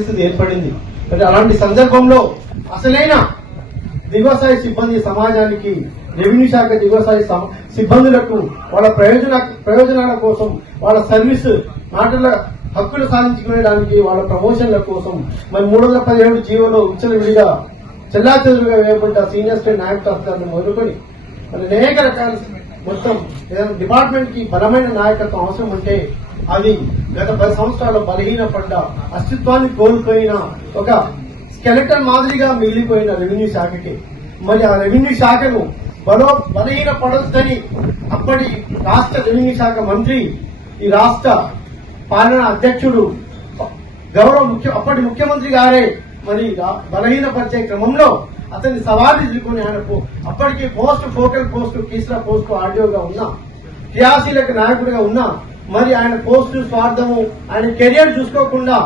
పరిస్థితి ఏర్పడింది. మరి అలాంటి సందర్భంలో అసలైన దిగువస్థాయి సిబ్బంది సమాజానికి రెవెన్యూ శాఖ దిగువస్థాయి సిబ్బందులకు వాళ్ళ ప్రయోజనాల కోసం వాళ్ళ సర్వీస్ మాటల హక్కులు సాధించుకునేడానికి వాళ్ళ ప్రమోషన్ల కోసం మరి 317 జీవోలో విచ్చలవిడిగా చెల్లాచెదురుగా వేయబడ్డ సీనియర్ స్టేట్ నాయకత్వాన్ని మొదలుకొని మరి అనేక రకాల మొత్తం డిపార్ట్మెంట్ కి బలమైన నాయకత్వం అవసరం అంటే అది గత 10 సంవత్సరాల్లో బలహీనపడ్డ అస్తిత్వాన్ని కోల్పోయిన ఒక స్కెలెటన్ మాదిరిగా మిగిలిపోయిన రెవెన్యూ శాఖకి మరి ఆ రెవెన్యూ శాఖను బలహీనపడొద్దని అప్పటి రాష్ట్ర రెవెన్యూ శాఖ మంత్రి ఈ రాష్ట్ర పాలనా అధ్యక్షుడు అప్పటి ముఖ్యమంత్రి గారే మరి బలహీనపరిచే క్రమంలో అతన్ని సవాలు ఎదుర్కొని ఆయన అప్పటికి ఫోకల్ పోస్టు కీసరా పోస్టు ఆర్డీఓగా ఉన్నా క్రియాశీలక నాయకుడిగా ఉన్నా మరి ఆయన పోస్టు స్వార్థము ఆయన కెరియర్ చూసుకోకుండా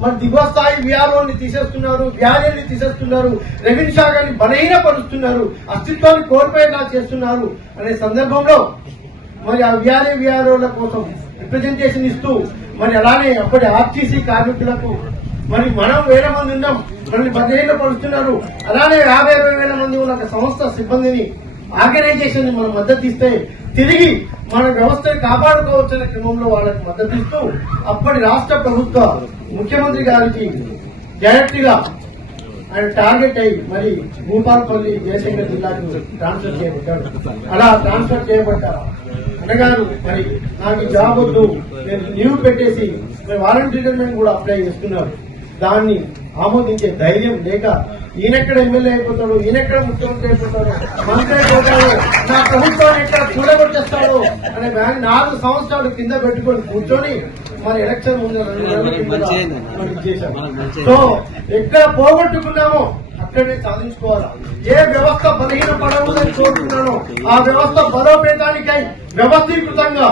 మరి దిగువ స్థాయి విఆర్ఓని తీసేస్తున్నారు, వ్యాధుల్ని తీసేస్తున్నారు, రెవెన్యూ శాఖని బలహీనపరుస్తున్నారు, అస్తిత్వాన్ని కోల్పోయేలా చేస్తున్నారు అనే సందర్భంలో మరి ఆ విఆర్ఓల కోసం రిప్రజెంటేషన్ ఇస్తూ మరి అలానే అప్పటి ఆర్టీసీ కార్మికులకు మరి మనం 1000 మంది ఉన్నాం, మనల్ని బలహీనపరుస్తున్నారు, అలానే 50,000 మంది ఉన్న ఒక సంస్థ సిబ్బందిని ఆర్గనైజేషన్ ని మనం మద్దతు ఇస్తే తిరిగి మన వ్యవస్థను కాపాడుకోవచ్చనే క్రమంలో వాళ్ళకి మద్దతు ఇస్తూ అప్పటి రాష్ట్ర ప్రభుత్వ ముఖ్యమంత్రి గారికి డైరెక్ట్ గా ఆయన టార్గెట్ అయ్యి మరి భూపాలపల్లి జయశంకర్ జిల్లాకు ట్రాన్స్ఫర్ చేయబడ్డాడు. అలా ట్రాన్స్ఫర్ చేయబడ్డారు అనగారు మరి నాకు జాబ్ వద్దు, నేను లీవ్ పెట్టేసి వాలంటీర్ రిటైర్మెంట్ కూడా అప్లై చేస్తున్నారు. దాన్ని ఆమోదించే ధైర్యం లేక ఈయనెక్కడ ఎమ్మెల్యే అయిపోతాడు, ఈయనెక్కడ ముఖ్యమంత్రి అయిపోతాడు, మంత్రి అయిపోతాడు, నా ప్రభుత్వాన్ని ఎక్కడ కూడగొట్టేస్తాడు అనే 4 సంవత్సరాలు కింద పెట్టుకొని కూర్చొని మరి ఎలక్షన్ ముందు చేశారు. సో ఎక్కడ పోగొట్టుకున్నామో అక్కడనే సాధించుకోవాలా. ఏ వ్యవస్థ బలహీనపడవలని కోరుతున్నానో ఆ వ్యవస్థ బలోపేతానికై వ్యవస్థీకృతంగా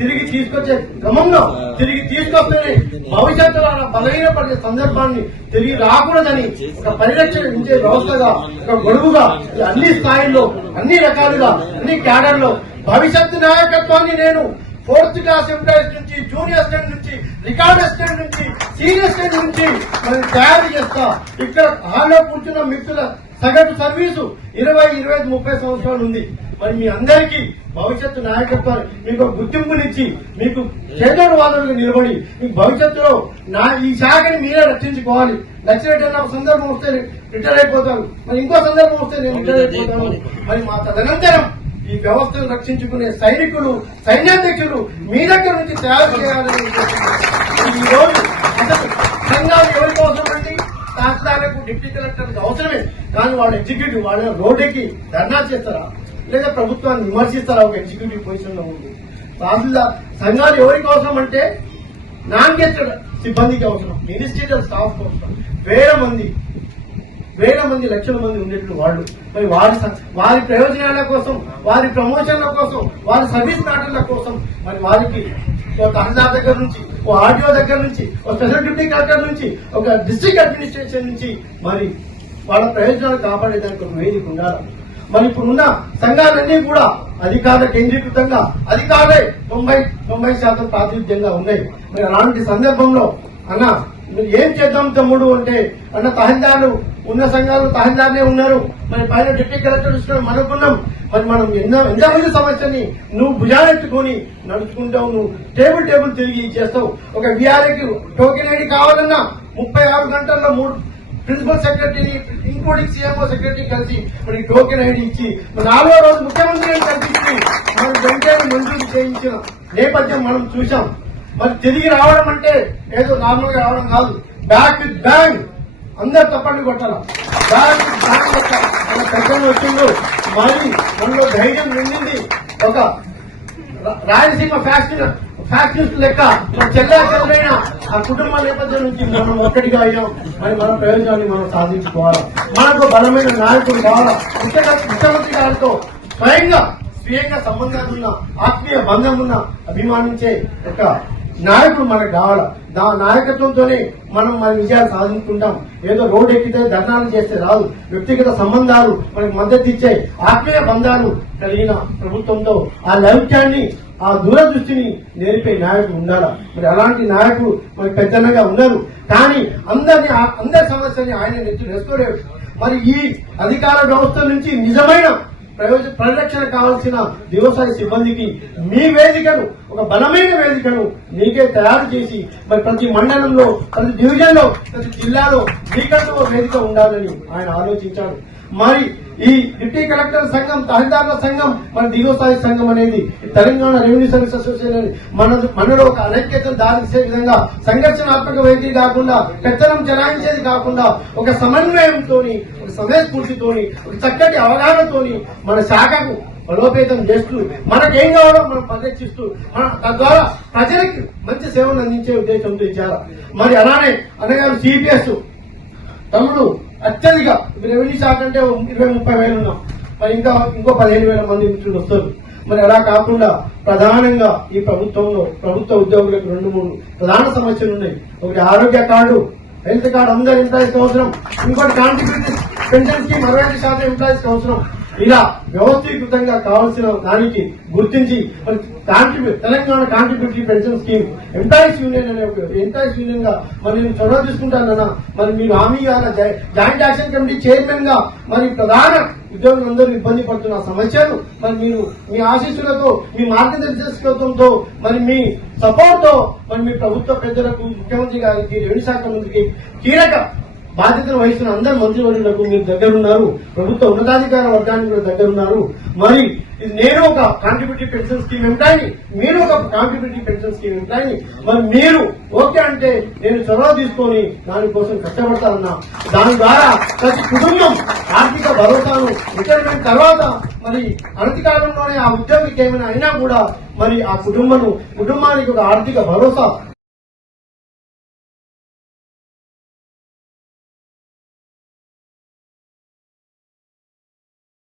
తిరిగి తీసుకొచ్చే క్రమంలో తిరిగి తీసుకొస్తేనే భవిష్యత్తులో అలా బలహీనపడే సందర్భాన్ని తిరిగి రాకూడదని ఒక పరిరక్షించే వ్యవస్థగా ఒక గొడుగుగా అన్ని స్థాయిల్లో అన్ని రకాలుగా అన్ని క్యాడర్లో భవిష్యత్తు నాయకత్వాన్ని నేను 4th క్లాస్ ఎంప్లాయీస్ నుంచి జూనియర్ అసిస్టెంట్ నుంచి రికార్డ్ అసిస్టెంట్ నుంచి సీనియర్ అసిస్టెంట్ నుంచి మనం తయారు చేస్తా. ఇక్కడ హాల్లో కూర్చున్న మిత్రుల సగటు సర్వీసు 20, 30 సంవత్సరాలు ఉంది. మరి మీ అందరికీ భవిష్యత్తు నాయకత్వాన్ని మీకు గుర్తింపునిచ్చి మీకు చేదోడు వాదనకు నిలబడి మీకు భవిష్యత్తులో ఈ శాఖని మీరే రక్షించుకోవాలి. లక్ష్యం నాకు సందర్భం వస్తే రిటైర్ అయిపోతాను, మరి ఇంకో సందర్భం వస్తే నేను రిటైర్ అయిపోతాను. మరి మా తదనంతరం ఈ వ్యవస్థను రక్షించుకునే సైనికులు సైన్యాధ్యక్షులు మీ దగ్గర నుంచి తయారు చేయాలని ఈ రోజు అసలు సంఘాలు ఎవరి కోసం అండి? తహసీల్దార్లకు డిప్యూటీ కలెక్టర్లకు అవసరమే, కానీ వాళ్ళ ఎగ్జిక్యూటివ్ వాళ్ళ రోడ్డుకి ధర్నా చేస్తారా లేదా ప్రభుత్వాన్ని విమర్శిస్తారా? ఒక ఎగ్జిక్యూటివ్ పొజిషన్ లో ఉంది. తహసీల్దార్ సంఘాలు ఎవరికి అవసరం అంటే నాన్ గెస్టెడ్ సిబ్బందికి అవసరం, మినిస్ట్రియల్ స్టాఫ్ అవసరం. వేల మంది లక్షల మంది ఉండేట్లు వాళ్ళు మరి వారి ప్రయోజనాల కోసం, వారి ప్రమోషన్ల కోసం, వారి సర్వీస్ మ్యాటర్ల కోసం మరి వారికి తహసీల్దార్ దగ్గర నుంచి, ఓ ఆర్డీఓ దగ్గర నుంచి, ఒక స్పెషల్ డిప్యూటీ కలెక్టర్ నుంచి, ఒక డిస్ట్రిక్ట్ అడ్మినిస్ట్రేషన్ నుంచి మరి వాళ్ళ ప్రయోజనాలు కాపాడేదానికి ఒక వేదిక ఉండాలి. మరి ఇప్పుడున్న సంఘాలన్నీ కూడా అధికార కేంద్రీకృతంగా అధికారులే 90% ప్రాతినిధ్యంగా ఉన్నాయి. మరి అలాంటి సందర్భంలో అన్న మీరు ఏం చేద్దాం తమ్ముడు అంటే అన్న తహసీల్దార్లు ఉన్న సంఘాలు తహసీల్దార్లే ఉన్నారు, మరి పైన డిప్యూటీ కలెక్టర్ చూసుకుని మనకున్నాం. మరి మనం ఎంతమంది సమస్యని నువ్వు భుజానెత్తుకొని నడుచుకుంటావు, నువ్వు టేబుల్ తిరిగి చేస్తావు. ఒక వీఆర్ఏకి టోకెన్ ఐడి కావాలన్నా 36 గంటల్లో 3 principal secretary including CMO secretary కలిసి మరి టోకెన్ ఐడి ఇచ్చి 4వ రోజు ముఖ్యమంత్రిని కల్పించి మనం వెంటనే మంజూరు చేయించిన నేపథ్యం మనం చూశాం. మరి తిరిగి రావడం అంటే ఏదో నార్మల్ గా రావడం కాదు, బ్యాక్ విత్ బ్యాంగ్ అందరు తప్పండి కొట్టాల, బ్యాక్ విత్ బ్యాంగ్ కొట్టాలి. మన పెద్దలు వచ్చిండు, మరి మనలో ధైర్యం నిండింది. ఒక రాయలసీమ ఫ్యాక్టరీస్ లెక్క చెల్లైన ఆ కుటుంబ నేపథ్యం నుంచి మనం ఒక్కటిగా అయ్యాం. మరి మన ప్రయోజనాన్ని మనం సాధించుకోవాలా. మనకు బలమైన నాయకుడు కావాలా. ముఖ్యమంత్రి గారితో స్వయంగా సంబంధాలున్న ఆత్మీయ బంధం ఉన్న అభిమానించే ఒక నాయకుడు మనకు కావాలా. నాయకత్వంతోనే మనం మన విజయాలు సాధించుకుంటాం. ఏదో రోడ్డు ఎక్కితే ధర్నాలు చేస్తే రాదు. వ్యక్తిగత సంబంధాలు మనకు మద్దతు ఇచ్చే ఆత్మీయ బంధాలు కలిగిన ప్రభుత్వంతో ఆ లౌక్యాన్ని ఆ దూరదృష్టిని నేర్పే నాయకుడు ఉండాలా. మరి అలాంటి నాయకుడు మరి పెద్దన్నగా ఉన్నారు. కానీ అందరి సమస్యని ఆయన నెచ్చుకోలేడు. మరి ఈ అధికార వ్యవస్థ నుంచి నిజమైన పరిరక్షణ కావాల్సిన వ్యవసాయ సిబ్బందికి మీ వేదికను, ఒక బలమైన వేదికను మీకే తయారు చేసి మరి ప్రతి మండలంలో, ప్రతి డివిజన్ లో, ప్రతి జిల్లాలో మీకంటూ ఒక వేదిక ఉండాలని ఆయన ఆలోచించాడు. మరి ఈ డిప్యూటీ కలెక్టర్ సంఘం, తహసీల్దార్ల సంఘం, మన దిగువస్థాయి సంఘం అనేది తెలంగాణ రెవెన్యూ సర్వీస్ అసోసియేషన్ మనలో ఒక అనైక్యతను దారితీసే విధంగా సంఘర్షణాత్మక వైఖరి కాకుండా, పెత్తనం చెలాయించేది కాకుండా, ఒక సమన్వయంతో, ఒక సమయస్ఫూర్తితోని, ఒక చక్కటి అవగాహనతోని మన శాఖకు బలోపేతం చేస్తూ మనకేం కావాలో మనం పరిరక్షిస్తూ తద్వారా ప్రజలకు మంచి సేవలు అందించే ఉద్దేశంతో ఇచ్చారు. మరి అలానే అన్నగారు సిపిఎస్ తమ్ముడు అత్యధిక రెవెన్యూ శాఖ అంటే 20-30 వేలు ఉన్నాం. మరి ఇంకో 15,000 మంది మిత్రులు వస్తారు. మరి అలా కాకుండా ప్రధానంగా ఈ ప్రభుత్వంలో ప్రభుత్వ ఉద్యోగులకు 2-3 ప్రధాన సమస్యలు ఉన్నాయి. ఒకటి ఆరోగ్య కార్డు, హెల్త్ కార్డు అందరు ఎంప్లాయీస్ అవసరం. ఇంకోటి కాంట్రిబ్యూటరీ పెన్షన్ స్కీమ్ 65% ఎంప్లాయీస్ అవసరం. ఇలా వ్యవస్థీకృతంగా కావాల్సిన దానికి గుర్తించి మరి Telangana contributory pension scheme employees union అనే ఎంప్లాయీస్ యూనియన్ గా మరి నేను చొరవ తీసుకుంటానన్నా మరి మీరు హామీ జాయింట్ యాక్షన్ కమిటీ చైర్మన్ గా మరి ప్రధాన ఉద్యోగులందరూ ఇబ్బంది పడుతున్న సమస్యలు మరి మీరు మీ ఆశీస్సులతో, మీ మార్గదర్శకత్వంతో, మరి మీ సపోర్ట్ తో మరి మీ ప్రభుత్వ పెద్దలకు, ముఖ్యమంత్రి గారికి, రెవెన్యూ శాఖ మంత్రికి కీలక బాధ్యతలు వహిస్తున్న అందరు మంత్రివర్యులకు మీరు దగ్గరున్నారు. ప్రభుత్వ ఉన్నతాధికార వర్గానికి కూడా దగ్గరున్నారు. మరి నేను ఒక కాంట్రిబ్యూటరీ పెన్షన్ స్కీమ్ ఎంప్లాయీని, మీరు ఒక కాంట్రిబ్యూటరీ పెన్షన్ స్కీమ్ ఎంప్లాయీని. మరి మీరు ఓకే అంటే నేను చొరవ తీసుకొని దానికోసం కష్టపడతానన్నా. దాని ద్వారా ప్రతి కుటుంబం ఆర్థిక భరోసాను రిటైర్మెంట్ తర్వాత మరి అనతి కాలంలోనే ఆ ఉద్యోగికి ఏమైనా అయినా కూడా మరి ఆ కుటుంబానికి ఒక ఆర్థిక భరోసా